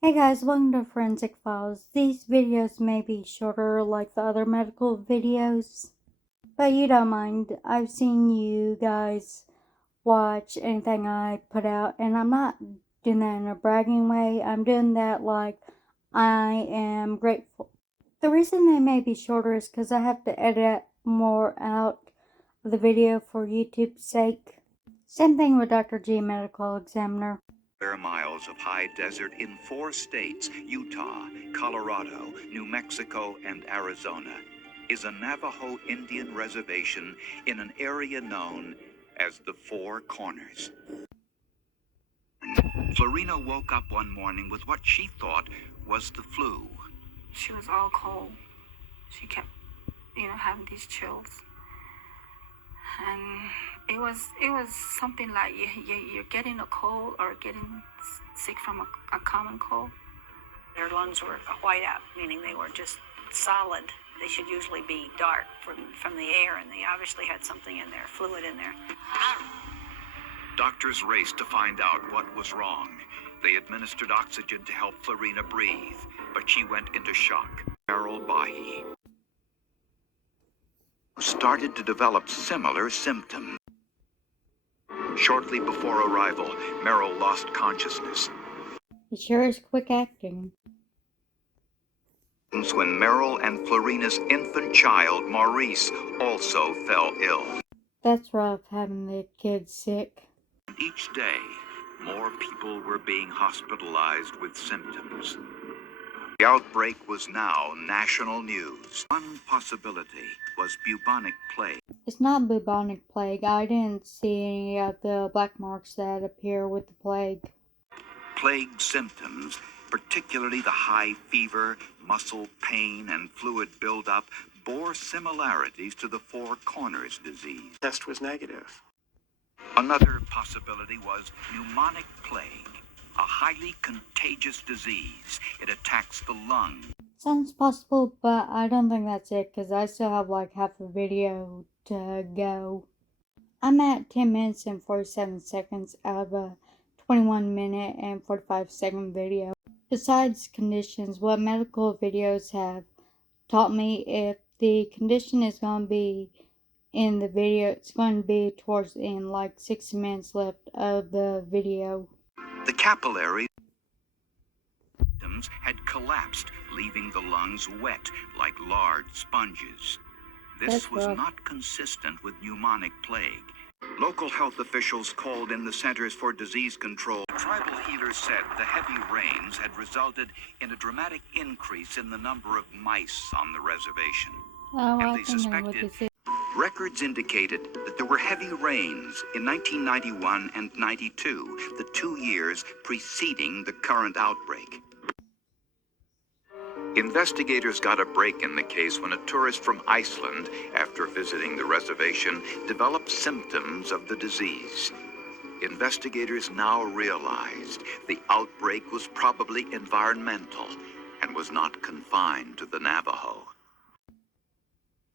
Hey guys, welcome to Forensic Files. These videos may be shorter like the other medical videos, but you don't mind. I've seen you guys watch anything I put out, and I'm not doing that in a bragging way. I'm doing that like I am grateful. The reason they may be shorter is because I have to edit more out of the video for YouTube's sake. Same thing with Dr. G, Medical Examiner. Square miles of high desert in 4 states, Utah, Colorado, New Mexico, and Arizona, is a Navajo Indian reservation in an area known as the Four Corners. Florina woke up one morning with what she thought was the flu. She was all cold. She kept, having these chills. And it was something like you're getting a cold or getting sick from a common cold. Their lungs were white out, meaning they were just solid. They should usually be dark from the air, and they obviously had something in there, fluid in there. Doctors raced to find out what was wrong. They administered oxygen to help Florina breathe, but she went into shock. Merrill Bahi started to develop similar symptoms. Shortly before arrival, Merrill lost consciousness. It sure is quick acting. When Merrill and Florina's infant child, Maurice, also fell ill. That's rough, having the kids sick. Each day, more people were being hospitalized with symptoms. The outbreak was now national news. One possibility was bubonic plague. It's not bubonic plague. I didn't see any of the black marks that appear with the plague. Plague symptoms, particularly the high fever, muscle pain, and fluid buildup, bore similarities to the Four Corners disease. The test was negative. Another possibility was pneumonic plague, a highly contagious disease. It attacks the lungs. Sounds possible, but I don't think that's it, because I still have like half a video to go. I'm at 10 minutes and 47 seconds out of a 21 minute and 45 second video. Besides conditions, what medical videos have taught me, if the condition is going to be in the video, it's going to be towards the end, like 6 minutes left of the video. The capillary systems had collapsed, leaving the lungs wet like large sponges. This was not consistent with pneumonic plague. Local health officials called in the Centers for Disease Control. Tribal healers said the heavy rains had resulted in a dramatic increase in the number of mice on the reservation. And they suspected. Records indicated that there were heavy rains in 1991 and 92, the 2 years preceding the current outbreak. Investigators got a break in the case when a tourist from Iceland, after visiting the reservation, developed symptoms of the disease. Investigators now realized the outbreak was probably environmental and was not confined to the Navajo.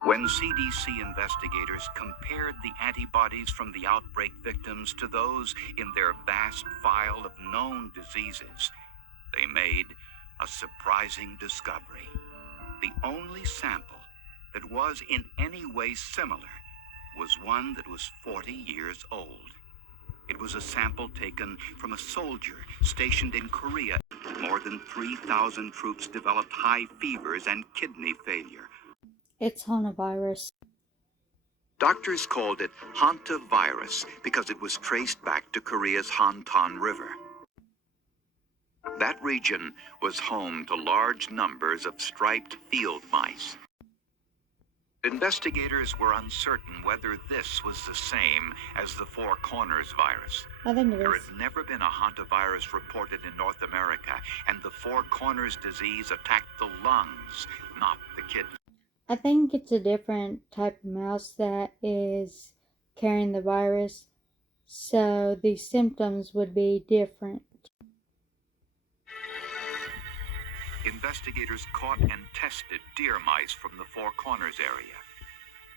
When CDC investigators compared the antibodies from the outbreak victims to those in their vast file of known diseases, they made a surprising discovery. The only sample that was in any way similar was one that was 40 years old. It was a sample taken from a soldier stationed in Korea. More than 3,000 troops developed high fevers and kidney failure. It's Hantavirus. Doctors called it Hantavirus because it was traced back to Korea's Hantan River. That region was home to large numbers of striped field mice. Investigators were uncertain whether this was the same as the Four Corners virus. I think it There is. had never been a hantavirus reported in North America, and the Four Corners disease attacked the lungs, not the kidney. I think it's a different type of mouse that is carrying the virus, so the symptoms would be different. Investigators caught and tested deer mice from the Four Corners area.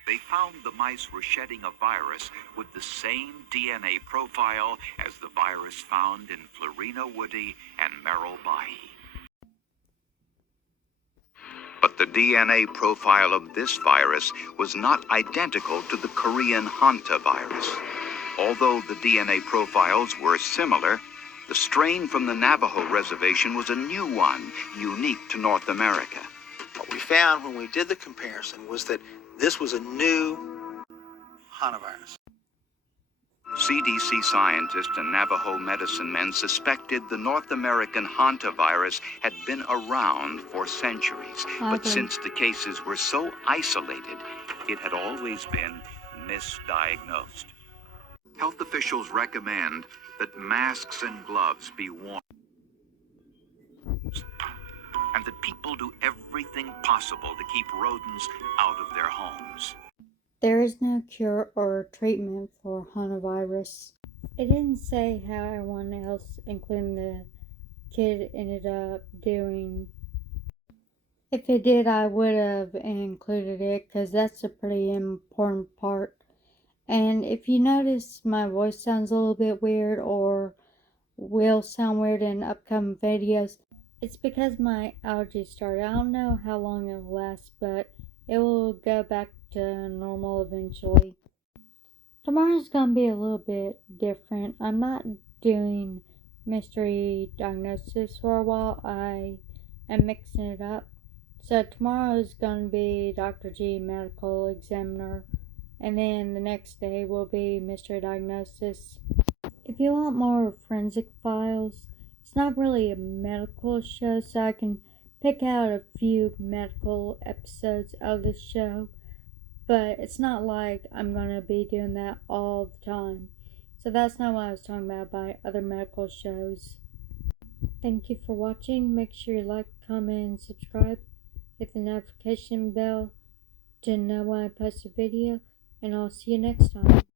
They found the mice were shedding a virus with the same DNA profile as the virus found in Florina Woody and Merrill Bahi. But the DNA profile of this virus was not identical to the Korean Hantavirus. Although the DNA profiles were similar, the strain from the Navajo reservation was a new one, unique to North America. What we found when we did the comparison was that this was a new Hantavirus. CDC scientists and Navajo medicine men suspected the North American Hantavirus had been around for centuries. But Okay. since the cases were so isolated, it had always been misdiagnosed. Health officials recommend that masks and gloves be worn, and that people do everything possible to keep rodents out of their homes. There is no cure or treatment for hantavirus. It didn't say how everyone else, including the kid, ended up doing. If it did, I would have included it because that's a pretty important part. And if you notice my voice sounds a little bit weird or will sound weird in upcoming videos, it's because my allergies started. I don't know how long it will last, but it will go back to normal eventually. Tomorrow's gonna be a little bit different. I'm not doing mystery diagnosis for a while. I am mixing it up. So tomorrow is gonna be Dr. G medical examiner, and then the next day will be mystery diagnosis. If you want more forensic files, it's not really a medical show, so I can pick out a few medical episodes of the show, but it's not like I'm gonna be doing that all the time. So that's not what I was talking about by other medical shows. Thank you for watching. Make sure you like, comment, and subscribe. Hit the notification bell to know when I post a video, and I'll see you next time.